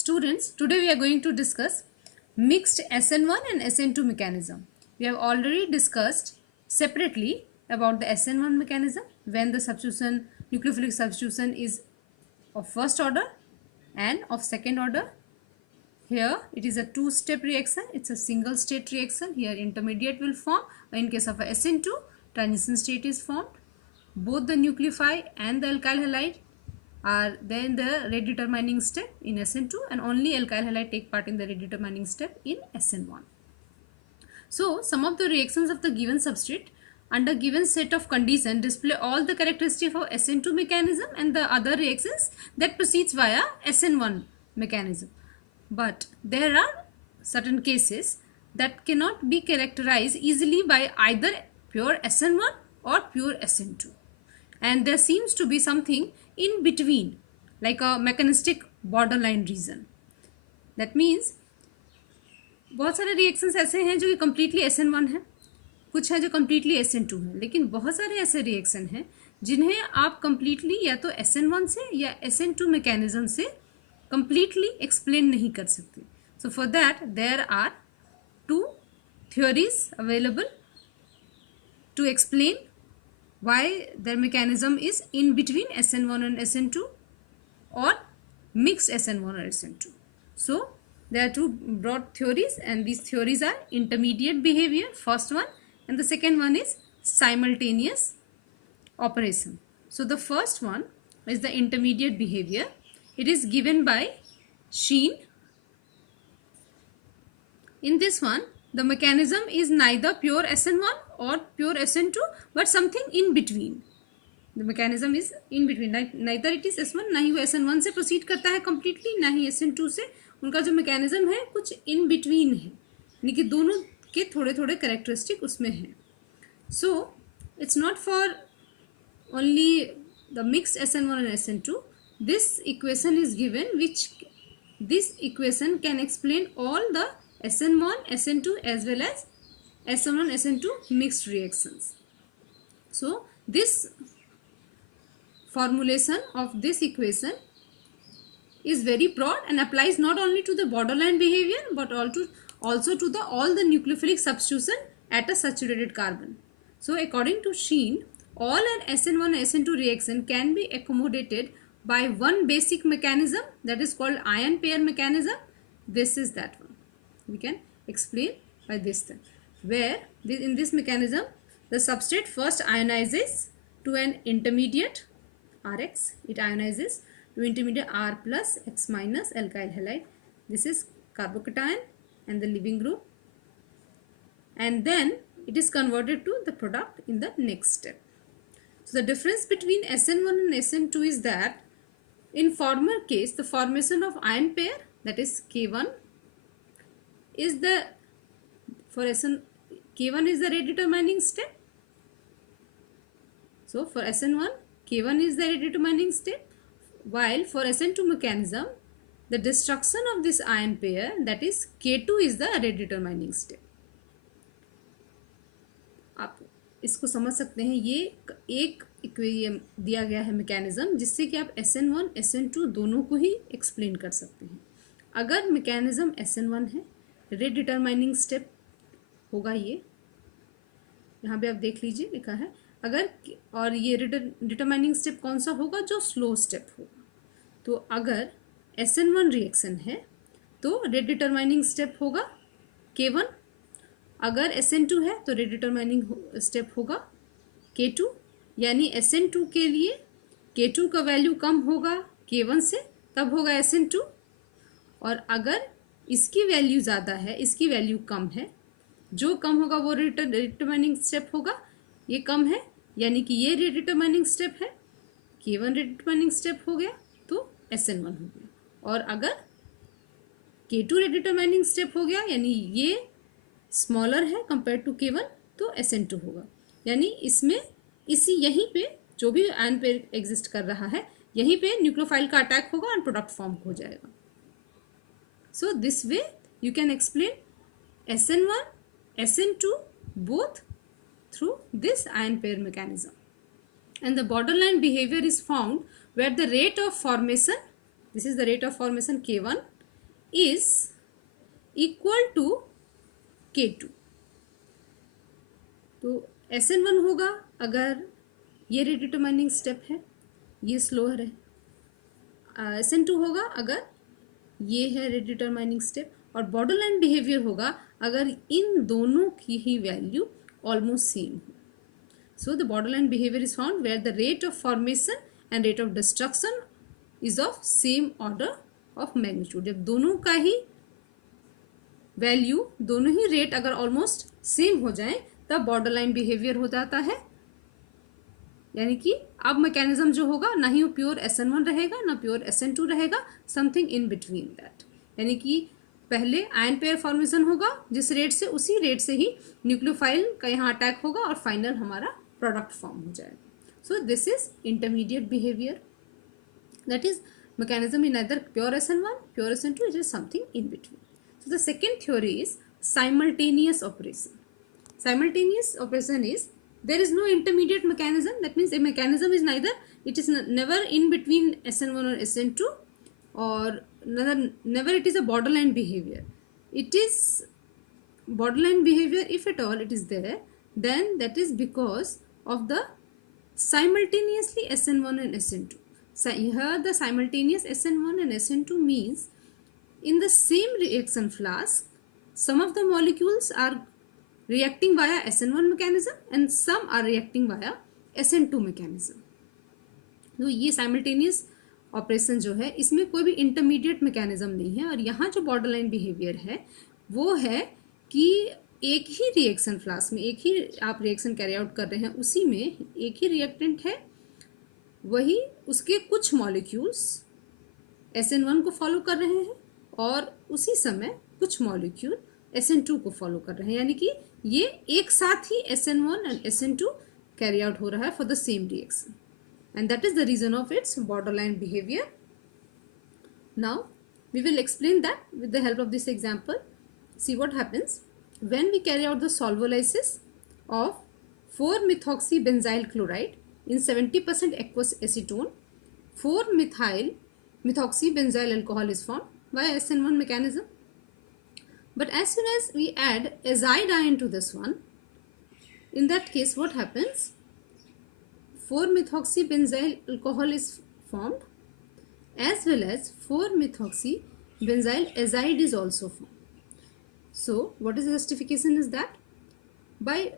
Students, today we are going to discuss mixed SN1 and SN2 mechanism. We have already discussed separately about the SN1 mechanism when the substitution, nucleophilic substitution is of first order and of second order. Here it is a two-step reaction, it's a single state reaction. Here intermediate will form. In case of a SN2, transition state is formed. Both the nucleophile and the alkyl halide are then the rate determining step in SN2, and only alkyl halide take part in the rate determining step in SN1. So some of the reactions of the given substrate under given set of conditions display all the characteristics of SN2 mechanism and the other reactions that proceeds via SN1 mechanism. But there are certain cases that cannot be characterized easily by either pure SN1 or pure SN2, and there seems to be something in between, like a mechanistic borderline region. That means बहुत सारे reactions ऐसे हैं जो कि completely SN1 है, कुछ है जो कम्प्लीटली SN2 है, लेकिन बहुत सारे ऐसे रिएक्शन हैं जिन्हें आप कम्प्लीटली या तो SN1 से या SN2 मैकेनिज्म से कम्प्लीटली एक्सप्लेन नहीं कर सकते. So for that there are two theories available to explain why their mechanism is in between SN1 and SN2 or mixed SN1 or SN2. So there are two broad theories, and these theories are intermediate behavior, first one, and the second one is simultaneous operation. So the first one is the intermediate behavior. It is given by Sheen. In this one, the mechanism is neither pure SN1 or pure SN2, but something in between. The mechanism is in between. Neither it is S1, ना ही वो SN1 से proceed करता है completely, ना ही SN2 से. उनका जो mechanism है कुछ in between है, यानी कि दोनों के थोड़े थोड़े characteristic उसमें हैं. So it's not for only the mixed SN1 and SN2. This equation is given, which this equation can explain all the SN1, SN2 as well as SN1, SN2 mixed reactions. So this formulation of this equation is very broad and applies not only to the borderline behavior but also to the all the nucleophilic substitution at a saturated carbon. So according to Sheen, all an SN1 and SN2 reaction can be accommodated by one basic mechanism, that is called ion pair mechanism. This is that one. We can explain by this thing, where in this mechanism the substrate first ionizes to an intermediate Rx. It ionizes to intermediate R plus X minus alkyl halide. This is carbocation and the leaving group, and then it is converted to the product in the next step. So the difference between SN1 and SN2 is that in former case the formation of ion pair, that is K1, is the K1 is the rate determining step. So for SN1, K1 is the rate determining step, while for SN2 mechanism the destruction of this ion pair, that is K2, is the rate determining step. आप इसको समझ सकते हैं, ये एक दिया गया है मैकेनिज्म जिससे कि आप SN1, SN2 दोनों को ही एक्सप्लेन कर सकते हैं. अगर मैकेनिज्म SN1 है, रेट डिटरमाइनिंग स्टेप होगा ये, यहाँ पे आप देख लीजिए लिखा है अगर, और ये डिटरमाइनिंग स्टेप कौन सा होगा, जो स्लो स्टेप होगा. तो अगर SN1 रिएक्शन है तो रेट डिटरमाइनिंग स्टेप होगा K1. अगर SN2 है तो रेट डिटरमाइनिंग स्टेप होगा K2. यानी SN2 के लिए K2 का वैल्यू कम होगा K1 से, तब होगा SN2. और अगर इसकी वैल्यू ज़्यादा है, इसकी वैल्यू कम है, जो कम होगा वो रेट डिटरमाइनिंग स्टेप होगा. ये कम है यानी कि ये रेट डिटरमाइनिंग स्टेप है, K1 रेट डिटरमाइनिंग स्टेप हो गया तो SN1 हो गया. और अगर K2 रेट डिटरमाइनिंग स्टेप हो गया यानी ये स्मॉलर है कंपेयर टू K1 तो SN2 होगा. यानी इसमें यहीं पे जो भी आयन पेयर एग्जिस्ट कर रहा है, यहीं पे न्यूक्लियोफाइल का अटैक होगा और प्रोडक्ट फॉर्म हो जाएगा. So this way you can explain SN1, SN2 both through this ion pair mechanism. And the borderline behavior is found where the rate of formation, this is the rate of formation K1, is equal to K2। तो SN1 होगा अगर ये rate determining step है, ये slower है। SN2 होगा अगर ये है रेट डिटरमाइनिंग स्टेप, और बॉर्डर लाइन बिहेवियर होगा अगर इन दोनों की ही वैल्यू ऑलमोस्ट सेम हो। So the borderline behavior is found where the rate of formation and rate of destruction is of same order of magnitude। जब दोनों का ही वैल्यू, दोनों ही रेट अगर ऑलमोस्ट सेम हो जाए तब बॉर्डरलाइन बिहेवियर हो जाता है। यानी कि अब मैकेनिज्म जो होगा ना ही वो प्योर SN1 रहेगा ना प्योर SN2 रहेगा, समथिंग इन बिटवीन दैट। यानी कि पहले आयन पेयर फॉर्मेशन होगा जिस रेट से, उसी रेट से ही न्यूक्लियोफाइल का यहाँ अटैक होगा और फाइनल हमारा प्रोडक्ट फॉर्म हो जाएगा। So this is intermediate behaviour, that is mechanism in either pure SN1, pure SN2, it is something in between. So the second theory is simultaneous operation. Simultaneous operation is there is no intermediate mechanism. That means a mechanism is neither, it is never in between SN1 or SN2, or never it is a borderline behavior. It is borderline behavior if at all it is there, then that is because of the simultaneously SN1 and SN2. So here the simultaneous SN1 and SN2 means in the same reaction flask some of the molecules are reacting via SN1 mechanism and some are reacting via SN2 mechanism. तो ये simultaneous operation जो है इसमें कोई भी intermediate mechanism नहीं है। और यहाँ जो बॉर्डरलाइन बिहेवियर है वो है कि एक ही रिएक्शन फ्लास्क में एक ही आप रिएक्शन कैरी आउट कर रहे हैं, उसी में एक ही रिएक्टेंट है, वही उसके कुछ मॉलिक्यूल्स SN1 को फॉलो कर रहे हैं और उसी समय कुछ मॉलिक्यूल SN2 को फॉलो कर रहे हैं। यानी कि ये एक साथ ही SN1 and SN2 carry out हो रहा है for the same reaction, and that is the reason of its borderline behavior. Now we will explain that with the help of this example. See what happens when we carry out the solvolysis of 4-methoxybenzyl chloride in 70% aqueous acetone. 4-methyl-methoxybenzyl alcohol is formed by SN1 mechanism. But as soon as we add azide ion to this one, in that case what happens? 4-methoxybenzyl alcohol is formed, as well as 4-methoxybenzyl azide is also formed. So what is the justification is that by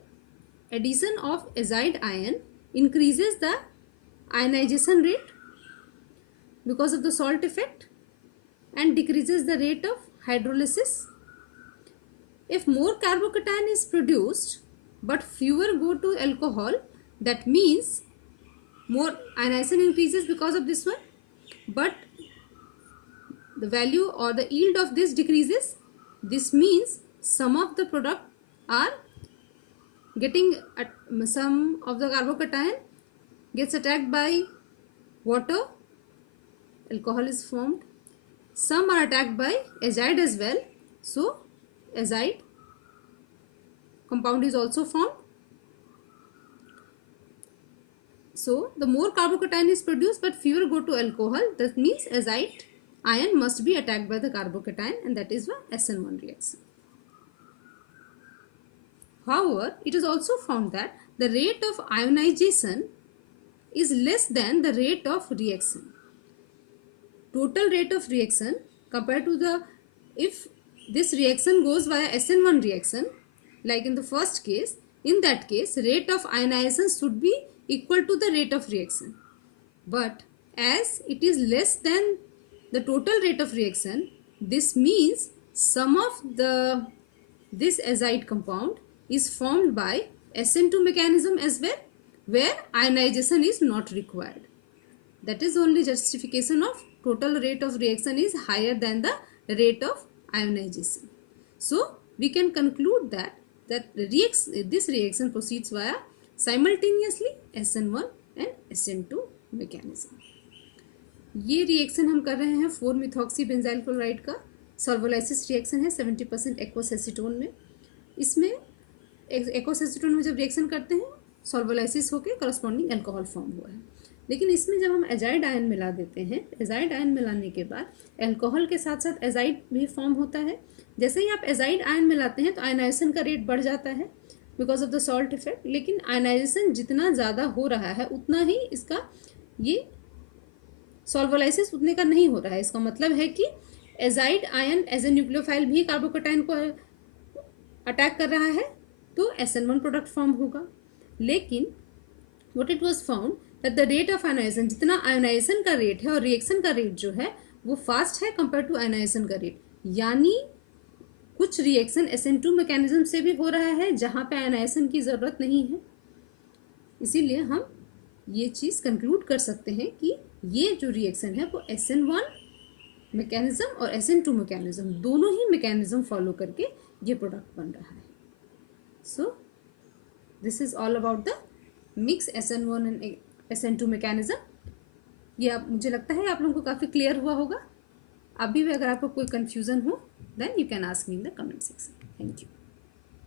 addition of azide ion increases the ionization rate because of the salt effect and decreases the rate of hydrolysis. If more carbocation is produced but fewer go to alcohol, that means more ionization increases because of this one, but the value or the yield of this decreases. This means some of the product are getting, some of the carbocation gets attacked by water, alcohol is formed. Some are attacked by azide as well, so azide compound is also formed. So the more carbocation is produced but fewer go to alcohol, that means azide ion must be attacked by the carbocation, and that is the SN1 reaction. However, it is also found that the rate of ionization is less than the rate of reaction. Total rate of reaction compared to the, if this reaction goes via SN1 reaction, like in the first case, in that case rate of ionization should be equal to the rate of reaction, but as it is less than the total rate of reaction, this means some of this azide compound is formed by SN2 mechanism as well, where ionization is not required. That is only justification of total rate of reaction is higher than the rate of ionization. So we can conclude that this reaction proceeds via simultaneously SN1 and SN2 mechanism. ये reaction हम कर रहे हैं 4-methoxybenzyl chloride का सॉल्वोलाइसिस reaction है 70% aqueous acetone में। इसमें aqueous acetone में जब रिएक्शन करते हैं सॉल्वोलाइसिस होकर करस्पॉन्डिंग अल्कोहल फॉर्म हुआ है, लेकिन इसमें जब हम एजाइड आयन मिला देते हैं, एजाइड आयन मिलाने के बाद एल्कोहल के साथ साथ एजाइड भी फॉर्म होता है। जैसे ही आप एजाइड आयन मिलाते हैं तो आयनाइजेशन का रेट बढ़ जाता है because of the salt effect, लेकिन आयनाइजेशन जितना ज़्यादा हो रहा है उतना ही इसका ये सॉल्वोलाइसिस उतने का नहीं हो रहा है। इसका मतलब है कि azide ion as a nucleophile भी कार्बोकैटायन को अटैक कर रहा है तो SN1 प्रोडक्ट फॉर्म होगा। लेकिन what it was found that the rate of ionization, जितना आयनाइजेशन का रेट है और रिएक्शन का रेट जो है वो फास्ट है कंपेयर टू आयनाइजेशन का रेट। यानी कुछ रिएक्शन SN2 मैकेनिज्म से भी हो रहा है जहाँ पे आयनाइजेशन की ज़रूरत नहीं है। इसीलिए हम ये चीज़ कंक्लूड कर सकते हैं कि ये जो रिएक्शन है वो SN1 मैकेनिज्म और SN2 मैकेनिज्म दोनों ही मैकेनिज्म फॉलो करके ये प्रोडक्ट बन रहा है। So this is all about the mix SN1 and SN2 mechanism. ये आप, मुझे लगता है आप लोगों को काफ़ी क्लियर हुआ होगा। अभी भी अगर आपको कोई कंफ्यूजन हो then you can ask me in the comment section. Thank you.